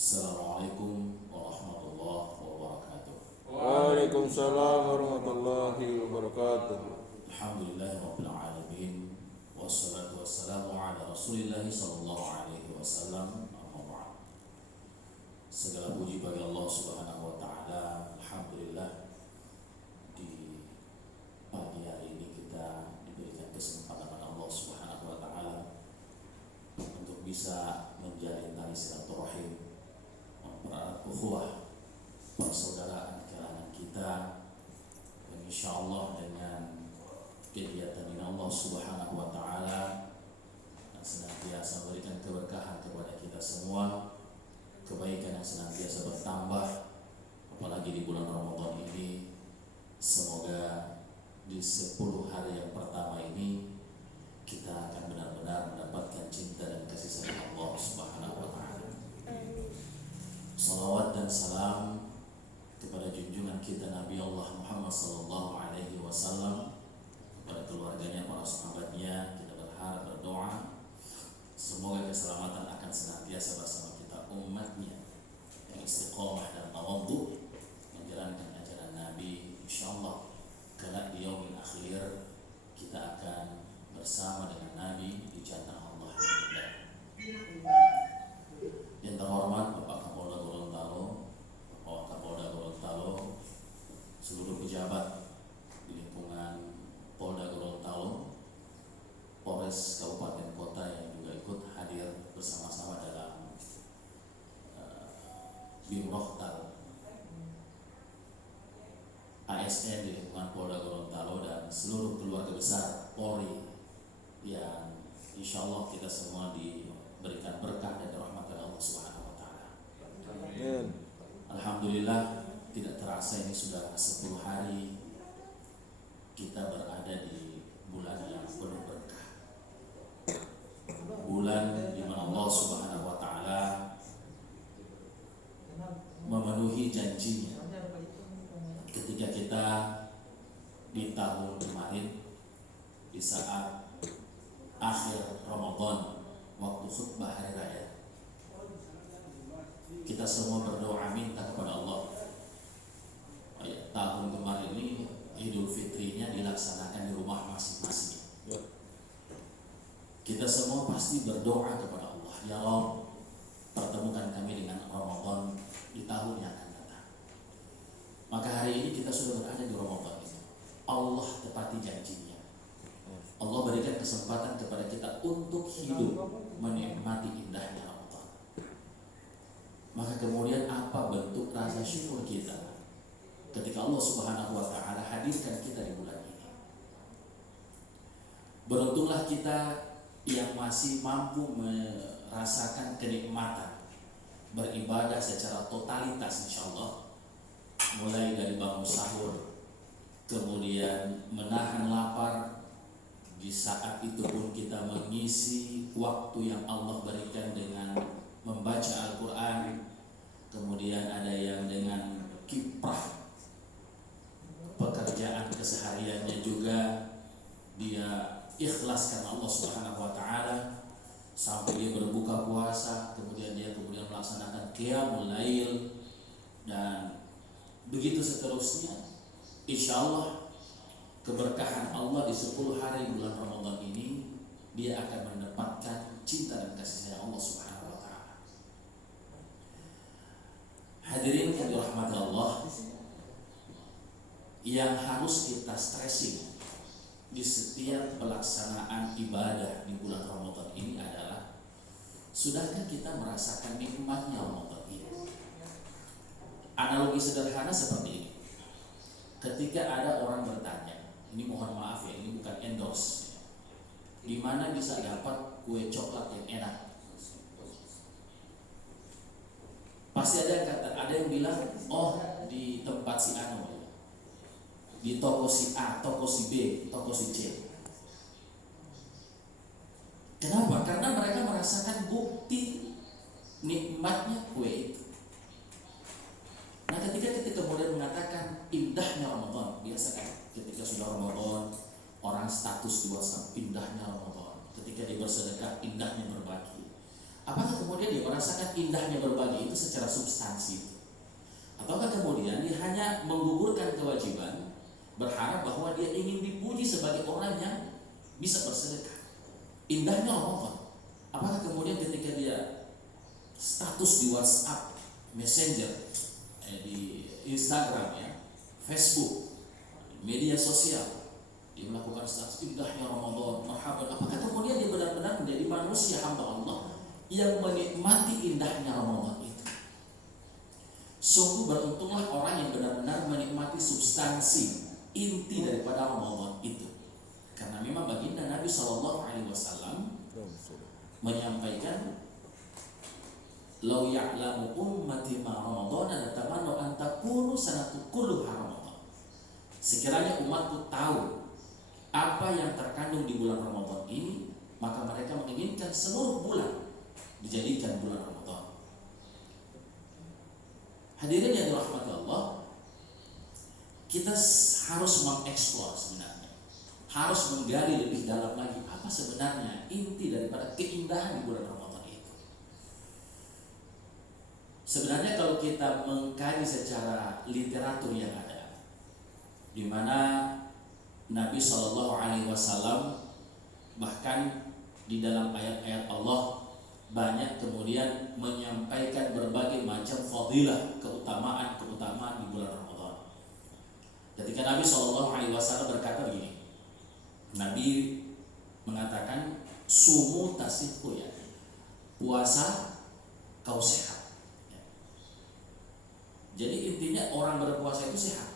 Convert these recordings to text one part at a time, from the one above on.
Assalamualaikum warahmatullahi wabarakatuh. Waalaikumsalam warahmatullahi wabarakatuh. Alhamdulillahirabbil alamin. Wassalatu wassalamu ala Rasulillah sallallahu alaihi wasallam. Amma ba'd. Segala puji bagi Allah Subhanahu wa taala. Alhamdulillah di pagi hari ini kita diberikan kesempatan oleh Allah Subhanahu wa taala untuk bisa menjalin tali silaturahim, mempererat ukhuwah persaudaraan kalangan kita, dan insyaallah dengan kegiatan ini Allah Subhanahu wa taala akan senantiasa memberikan keberkahan kepada kita semua, kebaikan yang senantiasa bertambah, apalagi di bulan Ramadan ini. Semoga di 10 hari yang pertama ini kita akan benar-benar mendapatkan cinta dan kasih sayang Allah Subhanahu wa taala. Salawat dan salam kepada junjungan kita Nabi Allah Muhammad sallallahu alaihi wasallam, kepada keluarganya, para sahabatnya. Kita berharap, berdoa semoga keselamatan akan senantiasa bersama kita, umatnya yang istiqomah dan tawadhu menjalankan ajaran Nabi. Insyaallah kelak di yaumil akhir kita akan bersama dengan Nabi di jannah Allah. Yang terhormat Bapak Kapolda Gorontalo, Bapak Kapolda Gorontalo, seluruh pejabat di lingkungan Polda Gorontalo, Polres Kabupaten Kota yang juga ikut hadir bersama-sama dalam Bimrohtal ASN di lingkungan Polda Gorontalo, dan seluruh keluarga besar Polri yang insya Allah kita semua diberikan berkah dan rahmat dari Allah Subhanahu wa taala. Amin. Alhamdulillah, tidak terasa ini sudah 10 hari kita berada di bulan yang penuh berkah. Bulan di mana Allah Subhanahu wa taala memenuhi janjinya ketika kita di tahun kemarin, di saat akhir Ramadan, waktu khutbah hari raya, kita semua berdoa minta kepada Allah, tahun kemarin ini Idul Fitrinya dilaksanakan di rumah masing-masing. Kita semua pasti berdoa kepada Allah, ya Allah, pertemukan kami dengan Ramadan di tahun yang akan datang. Maka hari ini kita sudah berada di Ramadan itu. Allah tepati janjinya. Allah berikan kesempatan kepada kita untuk hidup menikmati indahnya Ramadan. Maka kemudian apa bentuk rasa syukur kita ketika Allah Subhanahu wa taala hadirkan kita di bulan ini? Beruntunglah kita yang masih mampu merasakan kenikmatan beribadah secara totalitas, insyaallah, mulai dari bangun sahur, kemudian menahan lapar. Di saat itu pun kita mengisi waktu yang Allah berikan dengan membaca Al-Quran. Kemudian ada yang dengan kiprah pekerjaan kesehariannya juga dia ikhlas karena Allah Subhanahu wa taala, sampai dia berbuka puasa, kemudian melaksanakan qiyamul lail, dan begitu seterusnya. Insyaallah keberkahan Allah di 10 hari bulan Ramadan ini, dia akan mendapatkan cinta dan kasih sayang Allah Subhanahu wa taala. Hadirin yang dirahmati Allah, yang harus kita stressing di setiap pelaksanaan ibadah di bulan Ramadan ini adalah, sudahkah kita merasakan nikmatnya Ramadan ini? Analogi sederhana seperti ini. Ketika ada orang bertanya, ini mohon maaf ya, ini bukan endorse, di mana bisa dapat kue coklat yang enak? Pasti ada yang bilang, oh di tempat si Anu, di toko si A, toko si B, toko si C. Kenapa? Karena mereka merasakan bukti nikmatnya kue itu. Nah, ketika kita kemudian mengatakan indahnya Ramadan, biasa kan ketika sudah Ramadan, orang status di WhatsApp, indahnya Ramadan. Ketika dia bersedekah, indahnya berbagi. Apakah kemudian dia merasakan indahnya berbagi itu secara substansi? Ataukah kemudian dia hanya menggugurkan kewajiban, berharap bahwa dia ingin dipuji sebagai orang yang bisa bersedekah? Indahnya Ramadan. Apakah kemudian ketika dia status di WhatsApp, Messenger, di Instagram, ya, Facebook, media sosial, dia melakukan status indahnya Ramadan, marhaban. Apakah kemudian dia benar-benar menjadi manusia hamba Allah yang menikmati indahnya Ramadan itu? Sungguh beruntunglah orang yang benar-benar menikmati substansi inti daripada Ramadan itu. Karena memang baginda Nabi SAW menyampaikan, "Lau ya'lamu ummati ma Ramadana latamannu an takunu sanatu kulluha Ramadan." Sekiranya umatku tahu apa yang terkandung di bulan Ramadan ini, maka mereka menginginkan seluruh bulan dijadikan bulan Ramadan. Hadirin yang dirahmati Allah, kita harus mengeksplor sebenarnya, harus menggali lebih dalam lagi apa sebenarnya inti daripada keindahan di bulan Ramadan itu. Sebenarnya kalau kita mengkaji secara literatur yang ada, di mana Nabi SAW bahkan di dalam ayat-ayat Allah banyak kemudian menyampaikan berbagai macam fadilah, keutamaan di bulan Ramadan. Ketika Nabi SAW berkata begini, Nabi mengatakan, "Sumu tasihku," ya, puasa kau sehat. Ya. Jadi intinya orang berpuasa itu sehat.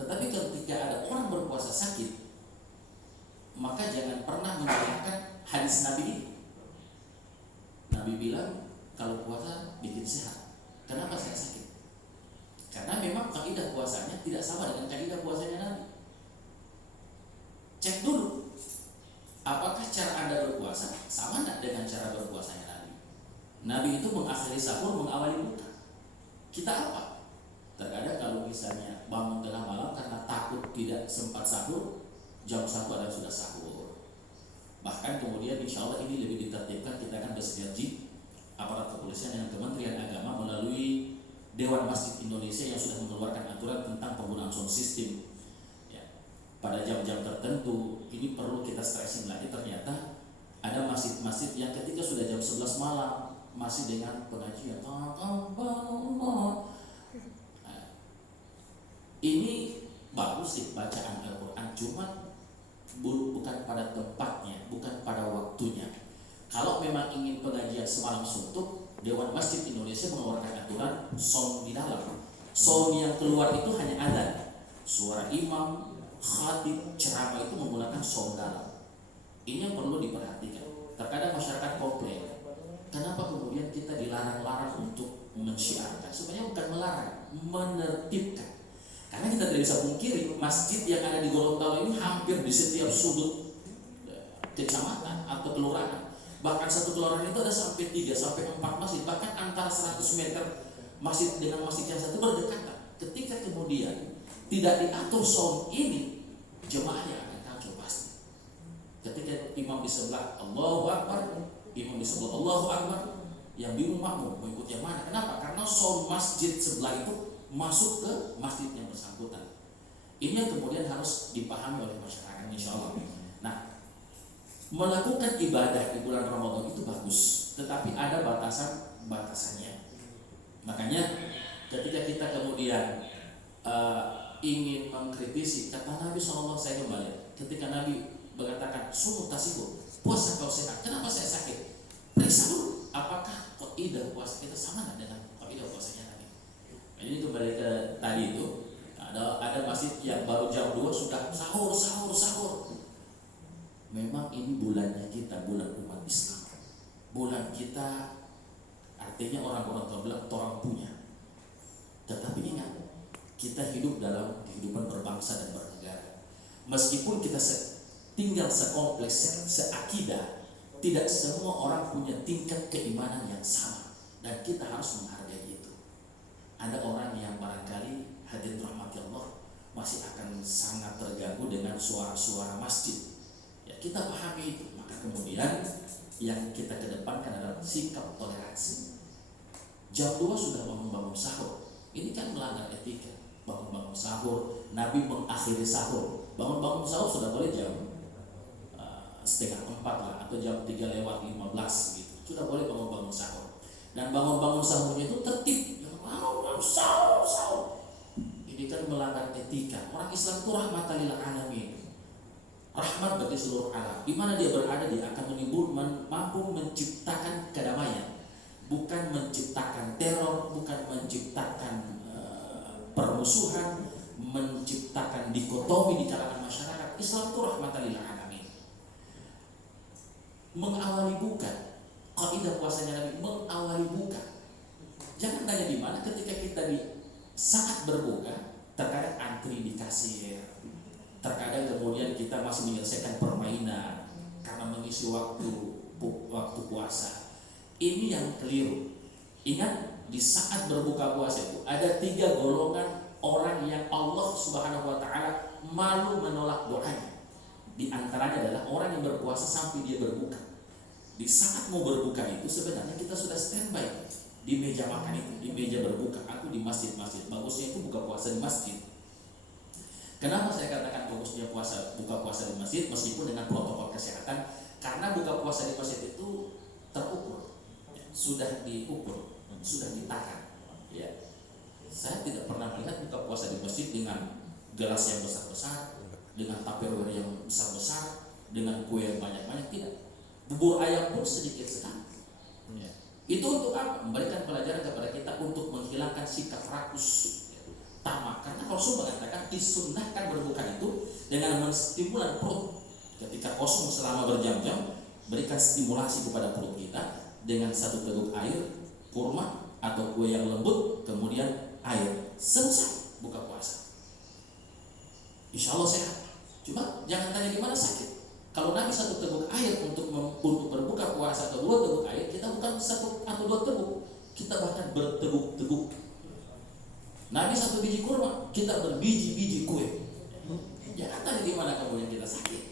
Tetapi ketika ada orang berpuasa sakit, maka jangan pernah menyalahkan hadis Nabi ini. Nabi bilang kalau puasa bikin sehat. Kenapa saya sakit? Karena memang kaidah puasanya tidak sama dengan kaidah puasanya Nabi. Cek dulu, apakah cara Anda berpuasa sama tidak dengan cara berpuasanya Nabi? Nabi itu mengakhiri sahur, mengawali buka. Kita apa? Terkadang kalau misalnya bangun tengah malam karena takut tidak sempat sahur, jam 1 ada sudah sahur. Bahkan kemudian insya Allah ini lebih ditertibkan, kita akan bersinergi aparat kepolisian dengan Kementerian Agama melalui Dewan Masjid Indonesia yang sudah mengeluarkan aturan tentang penggunaan sound system. Ya. Pada jam-jam tertentu ini perlu kita stressing lagi, ternyata ada masjid-masjid yang ketika sudah jam 11 malam masih dengan pengajian. Ini bagus sih bacaan Al-Quran, cuma bukan pada tempatnya, bukan pada waktunya. Kalau memang ingin pengajian semalam suntuk, Dewan Masjid Indonesia mengeluarkan aturan sound di dalam. Sound yang keluar itu hanya adzan. Suara imam, khatib, ceramah itu menggunakan sound dalam. Ini yang perlu diperhatikan. Terkadang masyarakat komplain, kenapa kemudian kita dilarang-larang untuk mensyiarkan? Sebenarnya bukan melarang, menertibkan. Karena kita tidak bisa pungkiri masjid yang ada di Gorontalo ini hampir di setiap sudut kecamatan atau kelurahan. Bahkan satu kelurahan itu ada sampai 3 sampai 4 masjid. Bahkan antara 100 meter masjid dengan masjid yang satu berdekatan. Ketika kemudian tidak diatur sound ini, jemaahnya akan kacau pasti. Ketika imam di sebelah Allahu Akbar, imam di sebelah Allahu Akbar, yang bingung makmum mau ikut yang mana? Kenapa? Karena sound masjid sebelah itu masuk ke masjid yang bersangkutan. Ini yang kemudian harus dipahami oleh masyarakat, insya Allah. Nah, melakukan ibadah di bulan Ramadan itu bagus, tetapi ada batasannya. Makanya ketika kita kemudian ingin mengkritisi, kata Nabi SAW, saya kembali, ketika Nabi mengatakan sumu tasibu, puasa kau sehat, kenapa saya sakit? Periksa dulu, apakah kaidah puasa kita sama dengan kaidah puasanya Nabi? Ini kembali ke tadi itu, ada masjid yang baru jam 2 sudah sahur. Memang ini bulannya kita, bulan umat Islam. Bulan kita, artinya orang-orang tua bilang orang punya. Tetapi ingat, kita hidup dalam kehidupan berbangsa dan bernegara. Meskipun kita tinggal sekompleks, seakidah, tidak semua orang punya tingkat keimanan yang sama, dan kita harus menghargai itu. Ada orang yang barangkali hadirin rahmati Allah masih akan sangat terganggu dengan suara-suara masjid. Ya, kita pahami itu. Maka kemudian yang kita kedepankan adalah sikap toleransi. Jam 2 sudah bangun sahur, ini kan melanggar etika. Bangun sahur, Nabi mengakhiri sahur. Bangun sahur sudah boleh jam setengah 4 lah, atau jam 3:15 gitu. Sudah boleh bangun sahur. Dan bangun sahurnya itu tertib. Bangun sahur. Ini kan melanggar etika. Orang Islam itu rahmatan lil alamin. Rahmat bagi seluruh alam. Di mana dia berada, dia akan mampu menciptakan kedamaian, bukan menciptakan teror, bukan menciptakan permusuhan, menciptakan dikotomi di kalangan masyarakat. Islam itu rahmatan lil alamin. Mengawali buka, kaidah puasanya Nabi mengawali buka. Jangan tanya di mana, ketika kita di saat berbuka, terkadang antri di kasir, terkadang kemudian kita masih menyelesaikan permainan karena mengisi waktu puasa. Ini yang keliru. Ingat, di saat berbuka puasa itu ada 3 golongan orang yang Allah Subhanahu wa Ta'ala malu menolak doanya. Di antaranya adalah orang yang berpuasa sampai dia berbuka. Di saat mau berbuka itu sebenarnya kita sudah standby di meja makan itu, di meja berbuka. Aku di masjid-masjid, bagusnya itu buka puasa di masjid. Kenapa saya katakan bagusnya buka puasa di masjid meskipun dengan protokol kesehatan? Karena buka puasa di masjid itu terukur, sudah diukur, sudah ditakan. Ya, saya tidak pernah melihat buka puasa di masjid dengan gelas yang besar-besar, dengan tupperware yang besar-besar, dengan kue yang banyak-banyak. Tidak. Bubur ayam pun sedikit sekali. Ya. Itu untuk apa? Memberikan pelajaran kepada kita untuk menghilangkan sikap rakus, tamak. Karena Rasul mengatakan disunnahkan berbuka itu dengan menstimulan perut. Ketika kosong selama berjam-jam, berikan stimulasi kepada perut kita dengan 1 teguk air, kurma atau kue yang lembut, kemudian air. Selesai buka puasa. Insya Allah sehat. Cuma jangan tanya di mana sakit. Kalau Nabi 1 teguk air untuk berbuka puasa, atau 2 teguk air, kita bukan 1 atau 2 teguk, kita bahkan berteguk-teguk. Nabi 1 biji kurma, kita berbiji-biji kue. Jangan tanya di mana kemudian kita sakit.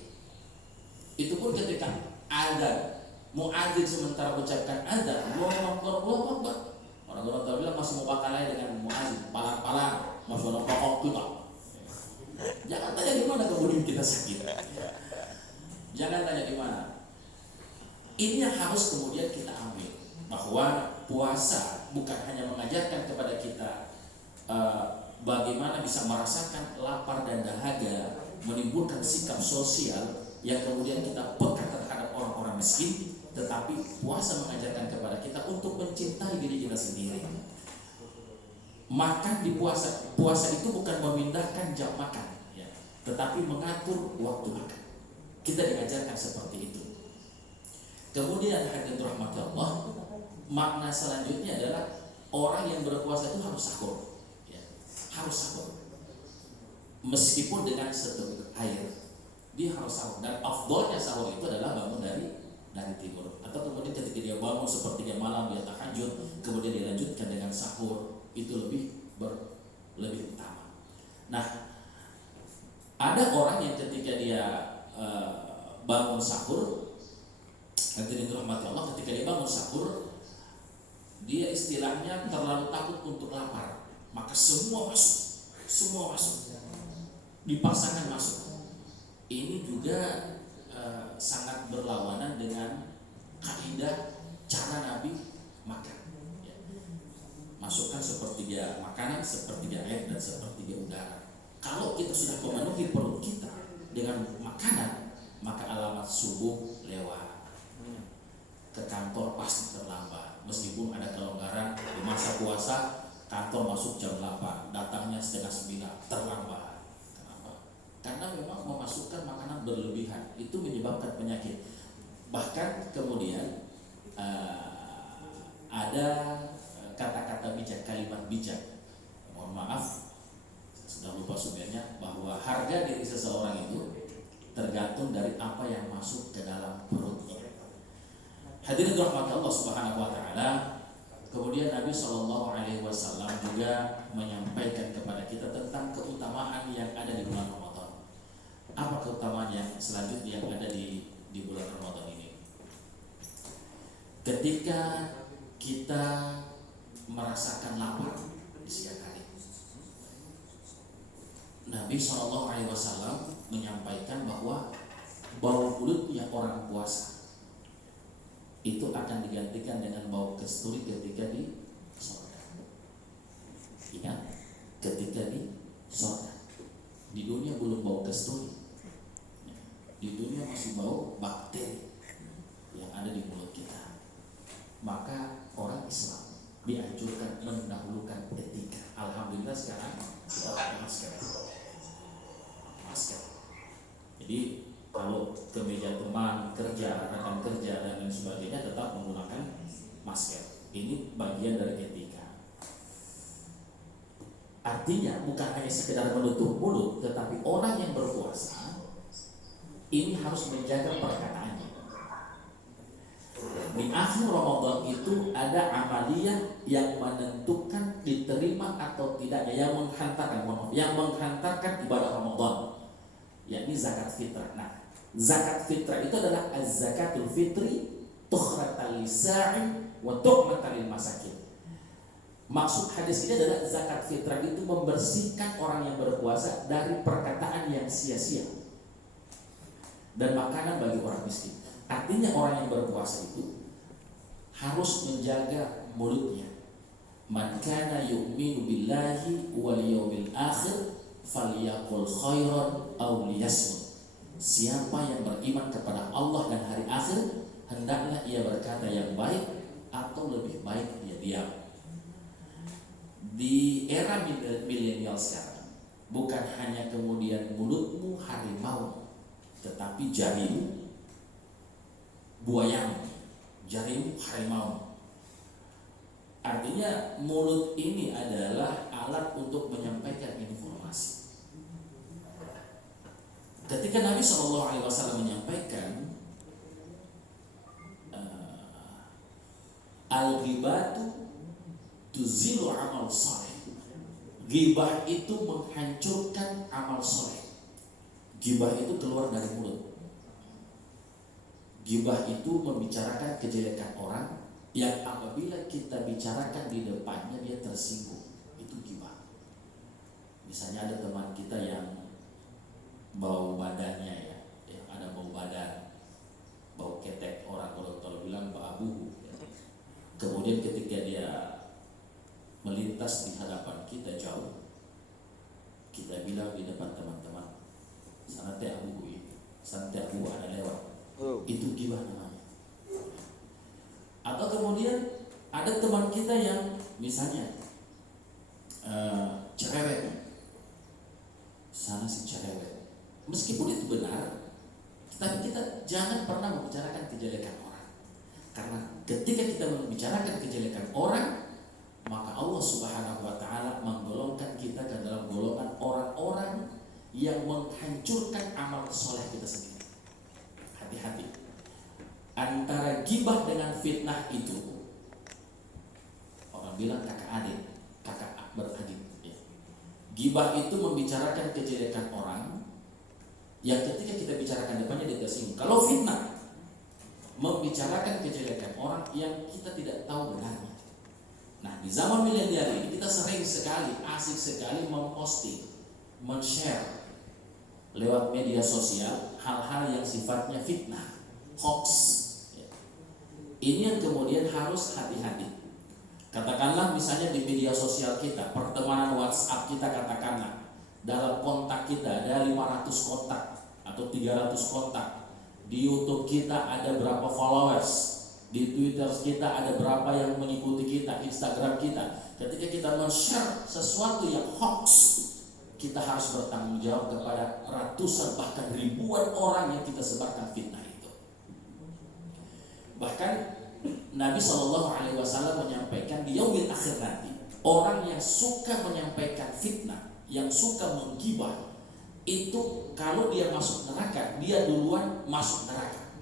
Itu pun ketika adzan, muadzin sementara ucapkan adzan, Allahu Akbar. Orang-orang tahu bilang masih mau bakalai dengan muadzin, palang-palang, masih orang pokok kita. Jangan tanya di mana kemudian kita sakit. Jangan tanya di mana. Ini yang harus kemudian kita ambil, bahwa puasa bukan hanya mengajarkan kepada kita bagaimana bisa merasakan lapar dan dahaga, menimbulkan sikap sosial yang kemudian kita peka terhadap orang-orang miskin, tetapi puasa mengajarkan kepada kita untuk mencintai diri kita sendiri. Makan di puasa itu bukan memindahkan jam makan, ya, tetapi mengatur waktu makan. Kita diajarkan seperti itu. Kemudian hadirin rahmati Allah, makna selanjutnya adalah orang yang berpuasa itu harus sahur, ya, harus sahur. Meskipun dengan 1 teguk air, dia harus sahur. Dan afdolnya sahur itu adalah bangun dari tidur, atau kemudian ketika dia bangun sepertiga malam dia tahajud, kemudian dia lanjutkan dengan sahur, itu lebih utama. Nah, ada orang yang ketika dia bangun sahur, hadirin rahmati Allah, ketika dia bangun sahur, dia istilahnya terlalu takut untuk lapar, maka semua masuk, dipaksakan masuk. Ini juga sangat berlawanan dengan kaidah cara Nabi makan. Ya. Masukkan sepertiga makanan, sepertiga air, dan sepertiga udara. Kalau kita sudah memenuhi perut kita dengan makanan, maka alamat subuh lewat. Ke kantor pasti terlambat. Meskipun ada kelonggaran di masa puasa, kantor masuk jam 8, datangnya setengah 9, terlambat. Kenapa? Karena memang memasukkan makanan berlebihan itu menyebabkan penyakit. Bahkan kemudian ada kata-kata bijak, kalimat bijak. Mohon maaf, sudah lupa sumbernya, bahwa harga diri seseorang itu tergantung dari apa yang masuk ke dalam perutnya. Hadirin rahmat Allah Subhanahu wa Ta'ala. Kemudian Nabi SAW juga menyampaikan kepada kita tentang keutamaan yang ada di bulan Ramadan. Apa keutamaan yang selanjutnya yang ada di bulan Ramadan ini? ketika kita merasakan lapar di siang hari. Nabi SAW menyampaikan bahwa bau mulutnya orang puasa itu akan digantikan dengan bau kasturi ketika di surga. Ingat, ketika di surga. Di dunia belum bau kasturi, di dunia masih bau bakteri yang ada di mulut kita. Maka orang Islam dianjurkan mendahulukan etika. Alhamdulillah sekarang sudah ada masker. Jadi kalau ke meja teman kerja, rekan kerja dan lain sebagainya tetap menggunakan masker. Ini bagian dari etika. Artinya bukan hanya sekedar menutup mulut, tetapi orang yang berpuasa ini harus menjaga perkataannya. Di akhir Ramadan itu ada amaliyah yang menentukan diterima atau tidaknya, yang menghantarkan ibadah Ramadan, yakni zakat fitrah. Nah, zakat fitrah itu adalah az-zakatul fitri tukhratan lisa'in wa tu'matan lil masakin. Maksud hadis ini adalah zakat fitrah itu membersihkan orang yang berpuasa dari perkataan yang sia-sia dan makanan bagi orang miskin. Artinya orang yang berpuasa itu harus menjaga mulutnya. Man kana yu'minu billahi wal yawmil akhir falyaqul khairan aw liyasmut. Siapa yang beriman kepada Allah dan hari akhir, hendaklah ia berkata yang baik atau lebih baik ia diam. Di era milenial sekarang, bukan hanya kemudian mulutmu harimau, tetapi jarimu buayamu, jarimu harimau. Artinya mulut ini adalah alat untuk menyampaikan informasi. Ketika Nabi SAW menyampaikan al-ghibatu tuzilu amal saleh, ghibah itu menghancurkan amal saleh. Ghibah itu keluar dari mulut. Ghibah itu membicarakan kejelekan orang yang apabila kita bicarakan di depannya dia tersinggung. Itu ghibah. Misalnya ada teman kita yang bau badannya ya, yang ada bau badan, bau ketek, orang kalau bilang bau abu. Kemudian ketika dia melintas di hadapan kita jauh, kita bilang di depan teman-teman, sana teh abu ini, sana teh abu ada lewat. Itu ghibah namanya. Atau kemudian ada teman kita yang misalnya cerewet, sana si cerewet. Meskipun itu benar, tapi kita jangan pernah membicarakan kejelekan orang. Karena ketika kita membicarakan kejelekan orang, maka Allah Subhanahu wa Ta'ala menggolongkan kita ke dalam golongan orang-orang yang menghancurkan amal soleh kita sendiri. Hati-hati. Antara ghibah dengan fitnah itu, orang bilang kakak adik, kakak beradik ya. Ghibah itu membicarakan kejelekan orang yang ketika kita bicarakan depannya dia tersinggung. Kalau fitnah membicarakan kejelekan orang yang kita tidak tahu benarnya. Nah, di zaman milenial ini kita sering sekali, asik sekali memposting, men-share lewat media sosial hal-hal yang sifatnya fitnah, hoax. Ini yang kemudian harus hati-hati. Katakanlah misalnya di media sosial kita, pertemanan WhatsApp kita katakanlah, dalam kontak kita ada 500 kontak atau 300 kontak. Di YouTube kita ada berapa followers, di Twitter kita ada berapa yang mengikuti kita, Instagram kita. Ketika kita men-share sesuatu yang hoax, kita harus bertanggung jawab kepada ratusan bahkan ribuan orang yang kita sebarkan fitnah itu. Bahkan Nabi SAW menyampaikan di yaumil akhir nanti, orang yang suka menyampaikan fitnah, yang suka menggibah, itu kalau dia masuk neraka, dia duluan masuk neraka.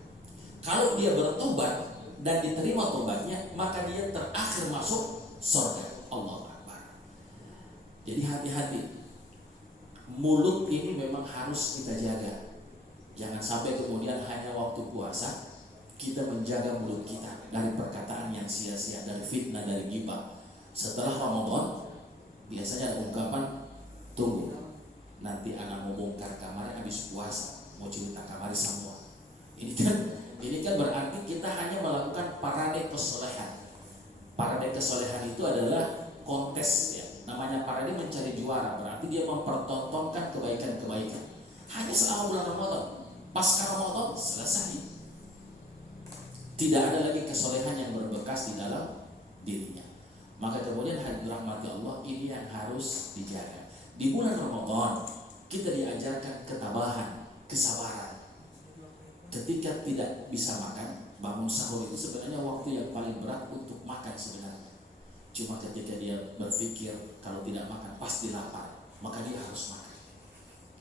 Kalau dia bertobat dan diterima tobatnya, maka dia terakhir masuk surga. Allahu Akbar. Jadi hati-hati. Mulut ini memang harus kita jaga. Jangan sampai kemudian hanya waktu puasa kita menjaga mulut kita dari perkataan yang sia-sia, dari fitnah, dari ghibah. Setelah Ramadan biasanya ada ungkapan, tunggu nanti anak mau bongkar kamar habis puasa, mau cerita kamar semua. Ini kan berarti kita hanya melakukan parade kesolehan. Parade kesolehan itu adalah kontes ya. Namanya parade mencari juara, berarti dia mempertontonkan kebaikan-kebaikan. Hanya selama bulan Ramadan. Pasca Ramadan selesai. Tidak ada lagi kesolehan yang berbekas di dalam dirinya. Maka kemudian hadirin rahmati Allah, ini yang harus dijaga. Di bulan Ramadan kita diajarkan ketabahan, kesabaran. Ketika tidak bisa makan, bangun sahur itu sebenarnya waktu yang paling berat untuk makan sebenarnya. Cuma ketika dia berpikir kalau tidak makan pasti lapar, maka dia harus makan.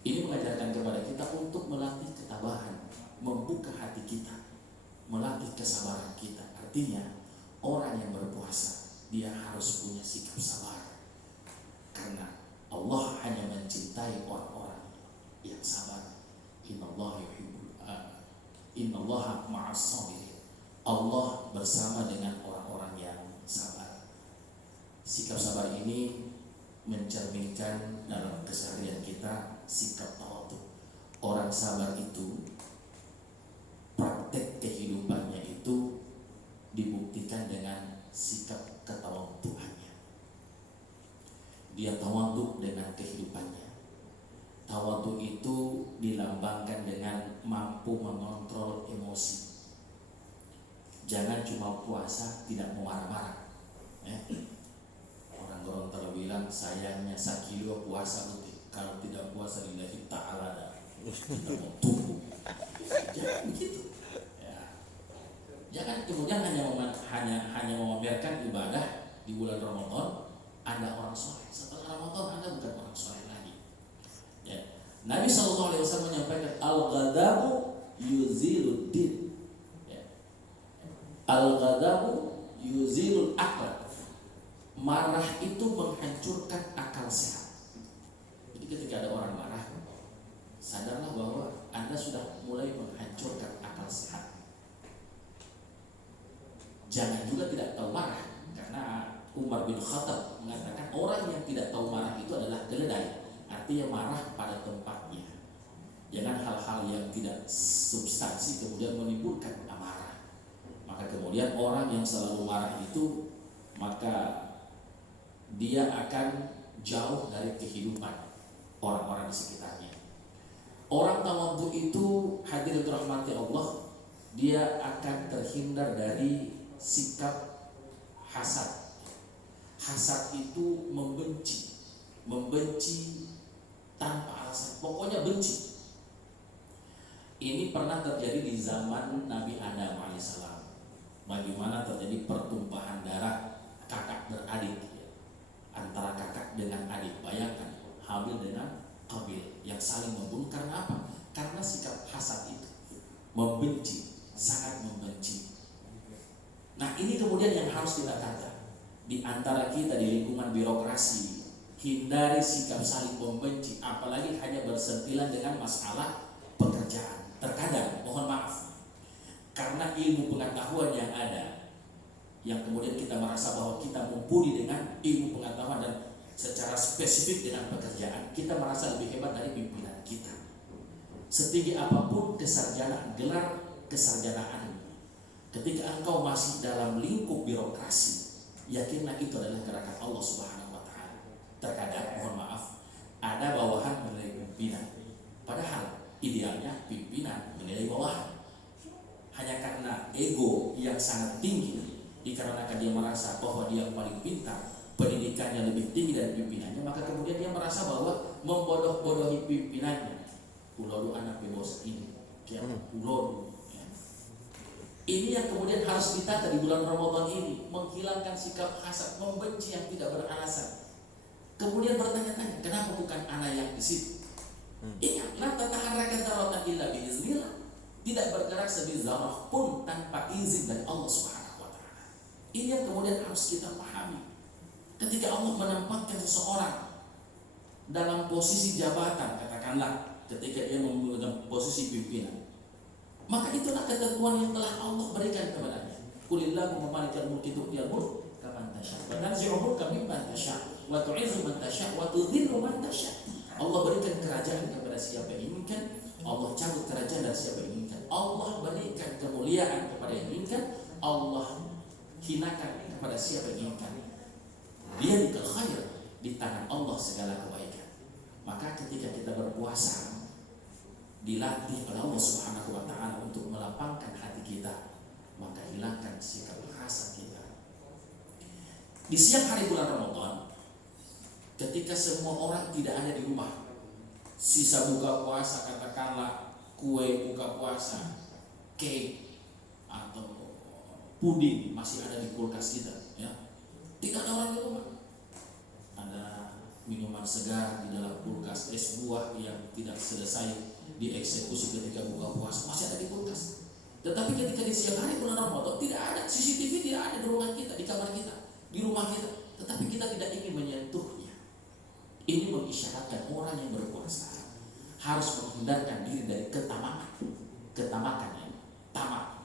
Ini mengajarkan kepada kita untuk melatih ketabahan, membuka hati kita, melatih kesabaran kita. Artinya orang yang berpuasa dia harus punya sikap sabar, karena Allah hanya mencintai orang-orang yang sabar. Innallaha ma'as sabirin. Allah bersama dengan orang-orang yang sabar. Sikap sabar ini mencerminkan dalam keseharian kita sikap tawadhu. Orang sabar itu praktek kehidupannya itu dibuktikan dengan sikap ketawadhuannya. Dia tawadhu dengan kehidupannya. Tawadhu itu dilambangkan dengan mampu mengontrol emosi. Jangan cuma puasa tidak mau marah-marah. Orang Gorontalo bilang sayangnya sakilo puasa putih. Kalau tidak puasa lillahi ta'ala kita mau tumbuh. Jangan begitu. Ya. Jangan kemudian hanya memamerkan ibadah di bulan Ramadan. Anda orang soleh. Setelah Ramadan Anda bukan orang soleh lagi. Ya. Nabi SAW menyampaikan al-ghadabu yuzilud din. Ya. Al-ghadabu yuzilul akal. Marah itu menghancurkan akal sehat. Jadi ketika ada orang marah, sadarlah bahwa Anda sudah mulai menghancurkan akal sehat. Jangan juga tidak tahu marah, karena Umar bin Khattab mengatakan orang yang tidak tahu marah itu adalah keledai. Artinya marah pada tempatnya. Jangan hal-hal yang tidak substansi kemudian menimbulkan amarah. Maka kemudian orang yang selalu marah itu, maka dia akan jauh dari kehidupan orang-orang di sekitarnya. Orang tawadhu itu hadirin rahmati Allah, dia akan terhindar dari sikap hasad. Hasad itu membenci tanpa alasan, pokoknya benci. Ini pernah terjadi di zaman Nabi Adam alaihissalam. Bagaimana terjadi pertumpahan darah kakak beradik, antara kakak dengan adik. Bayangkan Habil dengan Qabil yang saling membunuh karena apa? Karena sikap hasad itu, membenci, sangat membenci. Nah ini kemudian yang harus kita tata di antara kita di lingkungan birokrasi. Hindari sikap saling membenci, apalagi hanya bersentilan dengan masalah pekerjaan. Terkadang, mohon maaf, karena ilmu pengetahuan yang ada, yang kemudian kita merasa bahwa kita mumpuni dengan ilmu pengetahuan dan secara spesifik dengan pekerjaan, kita merasa lebih hebat dari pimpinan kita. Setinggi apapun kesarjanaan, gelar kesarjanaan, ketika engkau masih dalam lingkup birokrasi, yakinlah itu adalah gerakan Allah Subhanahu wa Ta'ala. Terkadang, mohon maaf, ada bawahan menilai pimpinan, padahal idealnya pimpinan menilai bawahan. Hanya karena ego yang sangat tinggi, dikarenakan dia merasa bahwa dia paling pintar, pendidikannya lebih tinggi dari pimpinannya, maka kemudian dia merasa bahwa membodoh-bodohi pimpinannya. Pulau anak bebos ini, pulau. Ini yang kemudian harus ditata di bulan Ramadan ini, menghilangkan sikap hasad, membenci yang tidak beralasan. Kemudian bertanya-tanya, kenapa bukan anak yang di situ? Ingat, la tataharraka dzarratan illa biiznillah. Tidak bergerak sebiji zarah pun tanpa izin dari Allah Subhanahu wa Ta'ala. Ini yang kemudian harus kita pahami. Ketika Allah menempatkan seseorang dalam posisi jabatan, katakanlah ketika dia memegang posisi pimpinan, Maka itulah ketentuan yang telah Allah berikan kepadanya. Qulillahu malikal mulki tu'til mulk kaman tasya wa tanzi'ul mulka mimman tasya wa tu'izzu man tasya wa tudhillu man tasya. Allah berikan kerajaan kepada siapa yang inginkan, Allah cabut kerajaan dari siapa yang inginkan. Allah berikan kemuliaan kepada yang inginkan, Allah hinakan kepada siapa yang inginkan. Biyadikal khair, di tangan Allah segala kebaikan. Maka ketika kita berpuasa, dilatih oleh Allah Subhanahu wa taala untuk melapangkan hati kita, maka hilangkan sikap hasad kita. Di siang hari bulan Ramadan, ketika semua orang tidak ada di rumah, sisa buka puasa, katakanlah kue buka puasa, cake atau puding masih ada di kulkas kita, ya. Tidak ada orang di rumah. Ada minuman segar di dalam kulkas, es buah yang tidak selesai dieksekusi ketika buka puasa masih ada di kulkas. Tetapi ketika di siang hari bulan Ramadan tidak ada, CCTV tidak ada di ruangan kita, di kamar kita, di rumah kita, tetapi kita tidak ingin menyentuhnya. Ini mengisyaratkan orang yang berpuasa harus menghindarkan diri dari ketamakan ya, tamak.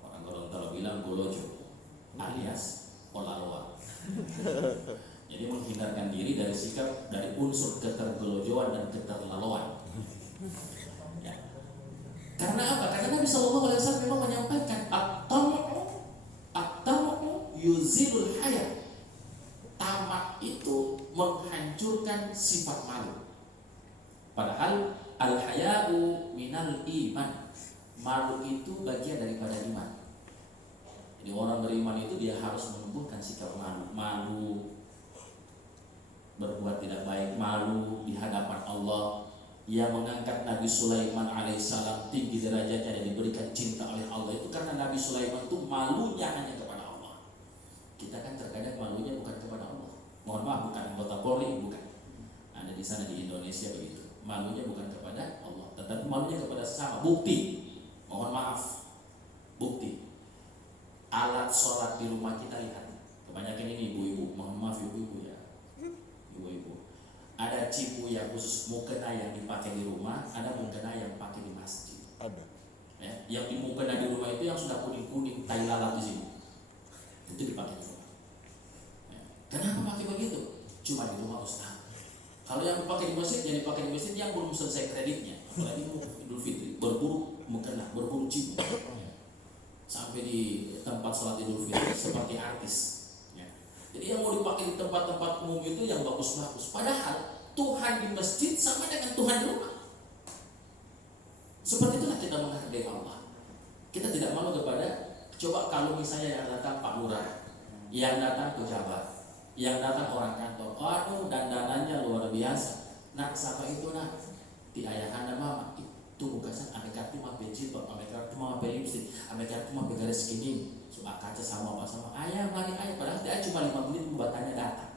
Orang kalau bilang golojo alias olalwa. Jadi menghindarkan diri dari sikap, dari unsur ketergelojoan dan keterlaluan. Ya. Karena apa? Karena Nabi SAW memang menyampaikan at-tamu yuzilul haya. Tamak itu menghancurkan sifat malu. Padahal al-haya'u minal iman. Malu itu bagian daripada iman. Jadi orang beriman itu dia harus menumbuhkan sikap malu. Malu berbuat tidak baik, malu di hadapan Allah. Yang mengangkat Nabi Sulaiman alaihissalam tinggi derajatnya dan diberikan cinta oleh Allah itu karena Nabi Sulaiman itu malunya hanya kepada Allah. Kita kan terkadang malunya bukan kepada Allah. Mohon maaf, bukan anggota Polri, bukan. Ada di sana di Indonesia begitu. Malunya bukan kepada Allah, tetapi malunya kepada sesama. Bukti, mohon maaf, bukti. Alat sholat di rumah kita lihat. Kebanyakan ini ibu-ibu, mohon maaf ibu-ibu ya. Ibu-ibu. Ada cipu yang khusus mukena yang dipakai di rumah, ada mukena yang pakai di masjid. Ada. Ya, yang di mukena di rumah itu yang sudah kuning-kuning, tai lalat di sini. Itu dipakai di rumah. Ya. Kenapa pakai begitu? Cuma di rumah Ustaz. Kalau yang dipakai di masjid, yang dipakai di masjid yang belum selesai kreditnya. Apalagi Idul Fitri, berburu mukena, berburu cipu. Sampai di tempat sholat Idul Fitri seperti artis. Jadi yang mau dipakai di tempat-tempat umum itu yang bagus-bagus. Padahal Tuhan di masjid sama dengan Tuhan di rumah. Seperti itulah kita menghargai Allah. Kita tidak malu kepada, coba kalau misalnya yang datang Pak Lurah, yang datang pejabat, yang datang orang kantor, aduh dandanannya luar biasa. Nak, siapa itu nak? Di ayahanda mama. Itu bukan ame kartu mah jilbab, ame kartu mah lipstick, ame kartu mah garis skining. Cuma kaca sama apa sama ayah, mari ayah. Padahal dia cuma 5 menit pembuatannya datang.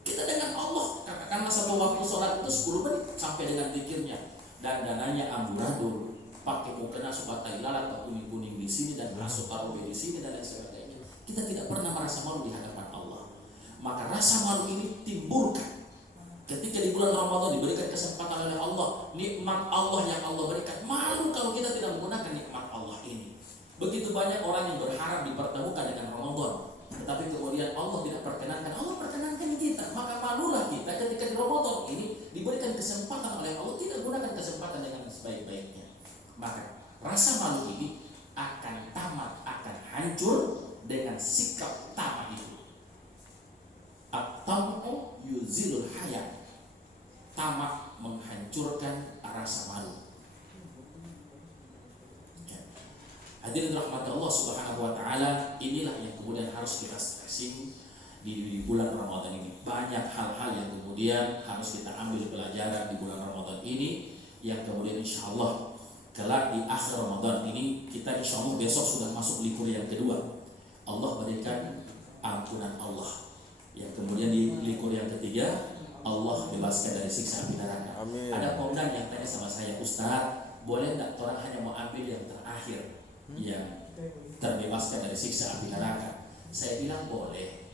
Kita dengan Allah, katakanlah satu waktu sholat itu 10 menit sampai dengan zikirnya. Dan dananya amburadul, pakai mukena sobat tai lalat atau kuning-kuning di sini dan masuk tarawih di sini dan lain sebagainya. Kita tidak pernah merasa malu di hadapan Allah. Maka rasa malu ini timbulkan ketika di bulan Ramadan diberikan kesempatan oleh Allah, nikmat Allah yang Allah berikan. Malu kalau kita tidak menggunakan nikmat Allah ini. Begitu banyak orang yang berharap dipertemukan dengan Ramadan, tetapi kemudian Allah tidak perkenankan. Allah perkenankan kita, maka malulah kita ketika di Ramadan ini diberikan kesempatan oleh Allah, tidak gunakan kesempatan dengan sebaik-baiknya. Maka rasa malu ini akan tamat, akan hancur dengan sikap tamat itu. At-tamu yuzilul haya. Tamat menghancurkan rasa malu. Hadirin rahmat Allah Subhanahu wa taala, inilah yang kemudian harus kita stressing di bulan Ramadan ini. Banyak hal-hal yang kemudian harus kita ambil pelajaran di bulan Ramadan ini, yang kemudian insyaallah kelak di akhir Ramadan ini kita insyaallah besok sudah masuk libur yang kedua. Allah berikan ampunan Allah. Yang kemudian di libur yang ketiga Allah bebaskan dari siksa api neraka. Amin. Ada pemuda yang tanya sama saya, Ustaz, boleh enggak orang hanya mau ambil yang terakhir? Yang terbebaskan dari siksa api neraka. Saya bilang boleh.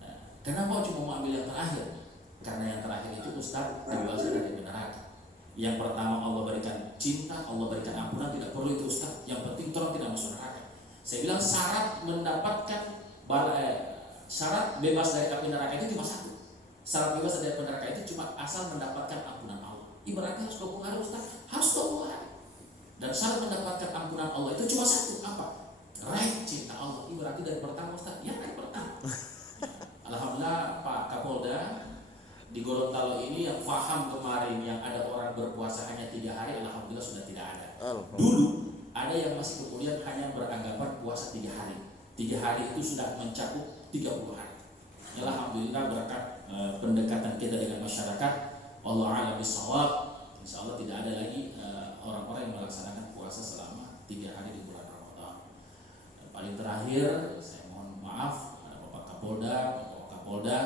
Nah, kenapa cuma mau ambil yang terakhir? Karena yang terakhir itu Ustaz terbebaskan dari neraka. Yang pertama Allah berikan cinta, Allah berikan ampunan, tidak perlu itu Ustaz. Yang penting orang tidak masuk neraka. Saya bilang syarat mendapatkan syarat bebas dari api neraka itu cuma satu. Syarat bebas dari api neraka itu cuma asal mendapatkan ampunan Allah. Ibaratnya harus 20 hari Ustaz, harus 20 hari. Dan syarat mendapatkan ampunan Allah itu cuma satu, apa? Raih cinta Allah. Ibaratnya dari pertama Ustaz, ya dari pertama. Alhamdulillah Pak Kapolda di Gorontalo ini yang paham kemarin yang ada orang berpuasa hanya 3 hari, alhamdulillah sudah tidak ada. Dulu ada yang masih kemudian hanya beranggapan puasa 3 hari. 3 hari itu sudah mencakup 30 hari. Alhamdulillah berkat pendekatan kita dengan masyarakat, Allah a'lam bishawab, insya Allah tidak ada lagi orang-orang yang melaksanakan puasa selama 3 hari di bulan Ramadan. Paling terakhir saya mohon maaf Bapak Kapolda, Bapak Kapolda,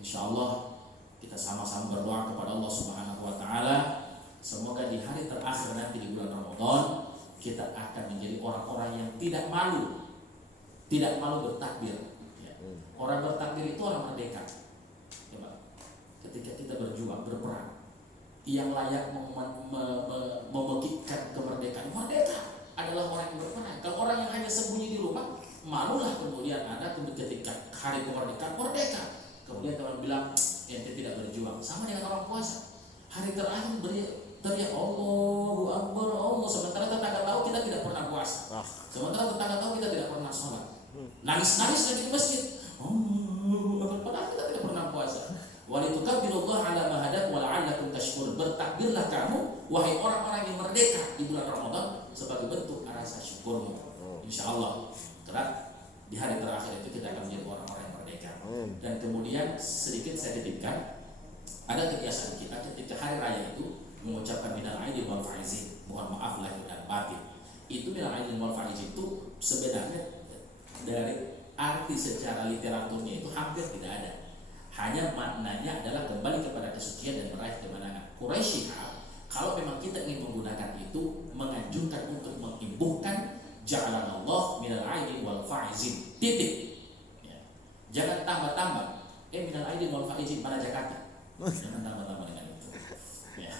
insya Allah kita sama-sama berdoa kepada Allah Subhanahu wa taala semoga di hari terakhir nanti di bulan Ramadan kita akan menjadi orang-orang yang tidak malu bertakbir. Ya. Orang bertakbir itu orang merdeka. Coba. Ketika kita berjuang, berperang, yang layak memekikkan kemerdekaan, merdeka adalah orang yang berperang. Kalau orang yang hanya sembunyi di rumah, malulah kemudian Anda ketika hari kemerdekaan merdeka. Kemudian teman bilang, ente tidak berjuang. Sama dengan orang puasa. Hari terakhir teriak Allahu Akbar, Allah. Sementara tetangga tahu kita tidak pernah puasa. Sementara tetangga tahu kita tidak pernah sholat. Nangis-nangis lagi di masjid. Padahal kita tidak pernah puasa. Walitukabbilullah ala ma hadak wa la'allakum tashkurun. Bertakbirlah kamu wahai orang-orang yang merdeka di bulan Ramadan sebagai bentuk rasa syukurmu. Insyaallah. Karena di hari terakhir itu kita akan menjadi orang-orang yang merdeka. Dan kemudian sedikit saya titipkan, ada kebiasaan kita ketika hari raya itu mengucapkan minal aidin wal faizin, mohon maaf lahir dan batin. Itu minal aidin wal faizin itu sebenarnya dari arti secara literaturnya itu hampir tidak ada. Hanya maknanya adalah kembali kepada kesucian dan meraih kemenangan. Quraisy kalau memang kita ingin menggunakan itu, menganjurkan untuk mengimbuhkan ja'alanallah minal aidin wal faizin. Titik. Ya. Jangan tambah-tambah. Minal aidin wal faizin mana Jakarta? Jangan tambah-tambah dengan itu. Ya.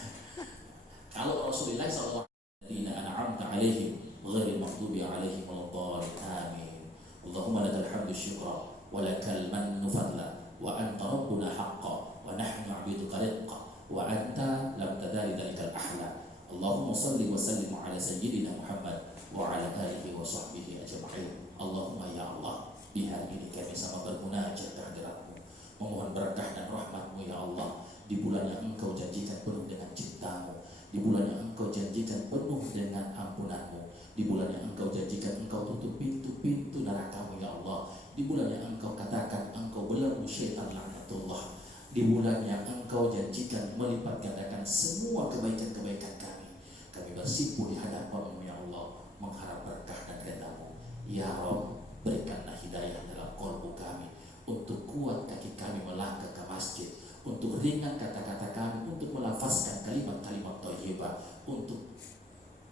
Kalau Rasulullah SAW an'amta alaihim ghairil maghdubi alaihim waladdallin amin. Allahumma lakal hamdu syukra wa lakal mannu fadla wa anta rabbuna haqqan wa nahnu 'abiduka riqqa wa anta lam tadari dalikal ahla. Allahumma salli wa sallim ala sayyidina Muhammad wa ala alihi wa sahbihi ajma'in. Allahumma ya Allah, di hari ini kami sama bermunajat kehadirat-Mu, memohon berkah dan rahmat-Mu ya Allah, di bulan yang Engkau janjikan penuh dengan cinta-Mu, di bulan yang Engkau janjikan penuh dengan ampunan-Mu, di bulan yang Engkau janjikan Engkau tutup pintu-pintu neraka-Mu ya Allah, di bulan yang Engkau katakan Engkau belenggu syaitan laknatullah, di bulan yang Engkau janjikan melipat gandakan semua kebaikan-kebaikan kami. Kami bersimpuh di hadapan-Mu ya Allah, mengharap berkah dan redha-Mu. Ya Rabb, berikanlah hidayah dalam qalbu kami, untuk kuat kaki kami melangkah ke masjid, untuk ringan kata-kata kami untuk melafazkan kalimat-kalimat thayyibah, untuk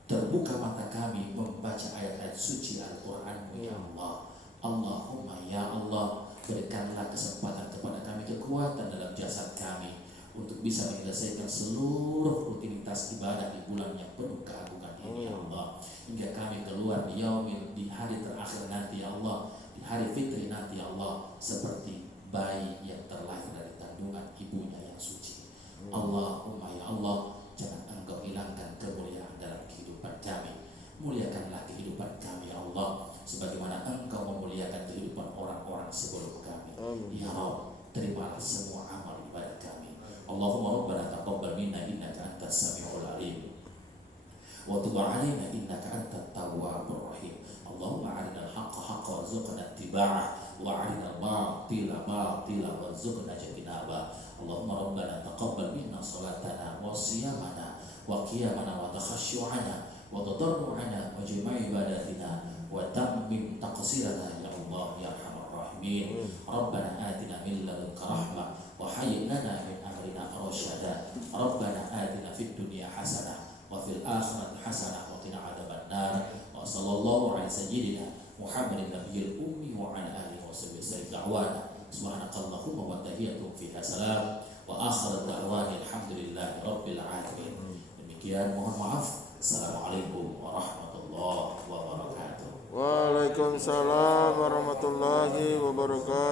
terbuka mata kami membaca ayat-ayat suci Al-Qur'an-Mu ya Allah. Allahumma ya Allah, berikanlah kesempatan kepada kami kekuatan dalam jasad kami untuk bisa menyelesaikan seluruh rutinitas ibadah di bulan yang penuh keagungan ini ya Allah, hingga kami keluar di yaumil, di hari terakhir nanti ya Allah, di hari fitri nanti ya Allah, seperti bayi yang terlahir dari kandungan ibunya yang suci. Allahumma ya Allah, jangan Engkau hilangkan kemuliaan dalam kehidupan kami. Muliakanlah kehidupan kami ya Allah, sebagaimana Engkau memuliakan kehidupan orang-orang sebelum kami. Ya Rabb, terimalah semua amal ibadah kami. Allahumma rabbana taqabbal minna innaka antas samiul alim wa tub 'alaina innaka antat tawwabur rahim. Allahumma arinal haqqa haqqan warzuqna ittiba'ah wa arinal batila batila warzuqna ijtinabah. Allahumma rabbana taqabbal minna salatana wa siyamana wa qiyamana wa takhasyu'ana wa tadarru'ana wa jami'a ibadatina wa tammim taqsirana ya Allah ya arhamar rahimin. Rabbana atina min ladunka rahmah wa hayyi lana min amrina rasyada. Rabbana atina fid dunya hasanah wa fil akhirati hasanah wa qina adzabannar. Wa sallallahu ala sayyidina Muhammadin nabiyil ummi wa ala alihi wa sahbihi da'wana subhanakallahumma wa tahiyyatuhum fiha salam wa akhiru da'wana alhamdulillahi rabbil alamin. demikian mohon maaf. Assalamualaikum warahmatullahi wabarakatuh. Waalaikumsalam warahmatullahi wabarakatuh.